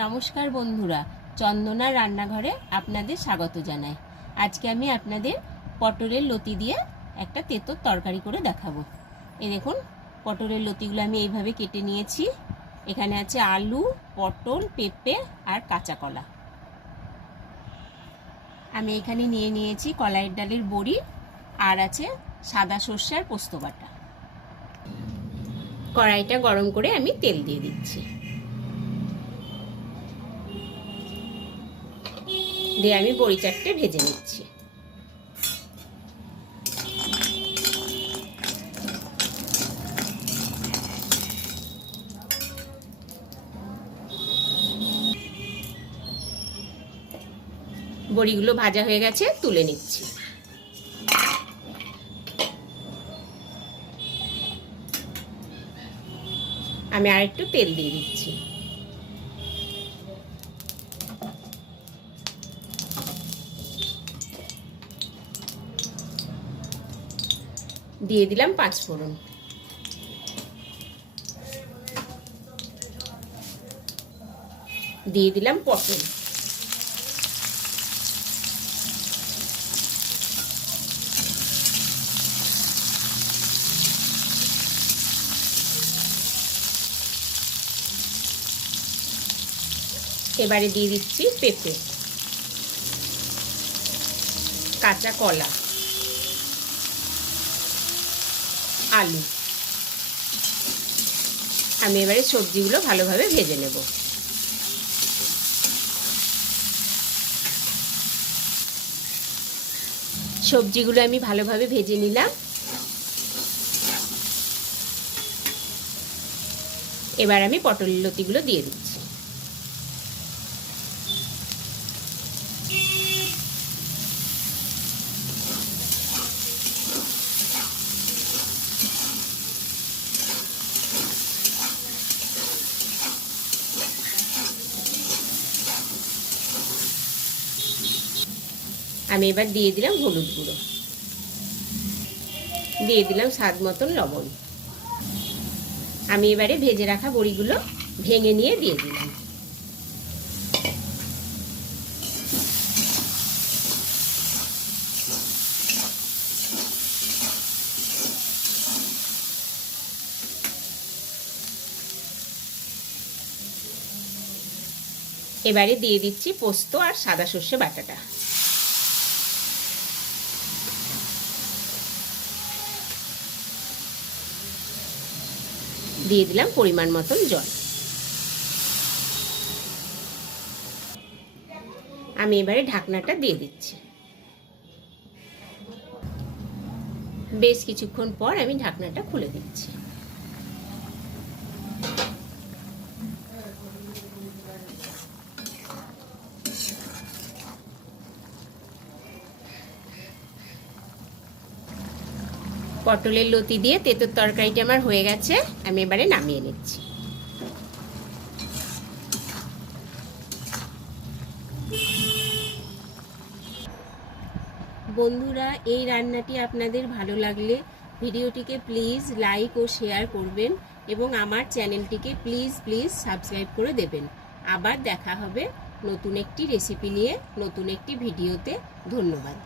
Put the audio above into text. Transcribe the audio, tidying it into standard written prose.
নমস্কার বন্ধুরা, চন্দনার রান্নাঘরে আপনাদের স্বাগত জানাই। আজকে আমি আপনাদের পটলের লতি দিয়ে একটা তেঁতোর তরকারি করে দেখাবো। এই দেখুন, পটলের লতিগুলো আমি এইভাবে কেটে নিয়েছি। এখানে আছে আলু, পটল, পেঁপে আর কাঁচা কলা। আমি এখানে নিয়ে নিয়েছি কলাইয়ের ডালের বড়ি, আর আছে সাদা সর্ষে আর পোস্ত বাটা। কড়াইটা গরম করে আমি তেল দিয়ে দিচ্ছি। দিয়ে আমি বড়ি চারটে ভেজে নিচ্ছি। বড়িগুলো ভাজা হয়ে গেছে, তুলে নিচ্ছি। আমি আরেকটু তেল দিয়ে দিচ্ছি। দিয়ে দিলাম 5 ফোড়ন। দিয়ে দিলাম পটল। এবারে দিয়ে দিচ্ছি পেঁপে, কাঁচা কলা, আলু। আমি এবারে সবজিগুলো ভালোভাবে ভেজে নেব। সবজিগুলো আমি ভালোভাবে ভেজে নিলাম। এবার আমি পটলের লতিগুলো দিয়ে দিচ্ছি। আমি এবার দিয়ে দিলাম হলুদ গুঁড়ো, দিয়ে দিলাম স্বাদ মতন লবণ। আমি এবারে ভেজে রাখা বড়িগুলো ভেঙে নিয়ে দিয়ে দিলাম। এবারে দিয়ে দিচ্ছি পোস্ত আর সাদা সর্ষে বাটাটা। দিয়ে দিলাম পরিমাণ মতন জল। আমি এবারে ঢাকনাটা দিয়ে দিচ্ছি। বেশ কিছুক্ষণ পর আমি ঢাকনাটা খুলে দিচ্ছি। পটলের লতি দিয়ে তেঁতোর তরকারিটা আমার হয়ে গেছে। আমি এবারে নামিয়ে নিচ্ছি। বন্ধুরা, এই রান্নাটি আপনাদের ভালো লাগলে ভিডিওটিকে প্লিজ লাইক ও শেয়ার করবেন এবং আমার চ্যানেলটিকে প্লিজ সাবস্ক্রাইব করে দেবেন। আবার দেখা হবে নতুন একটি রেসিপি নিয়ে, নতুন একটি ভিডিওতে। ধন্যবাদ।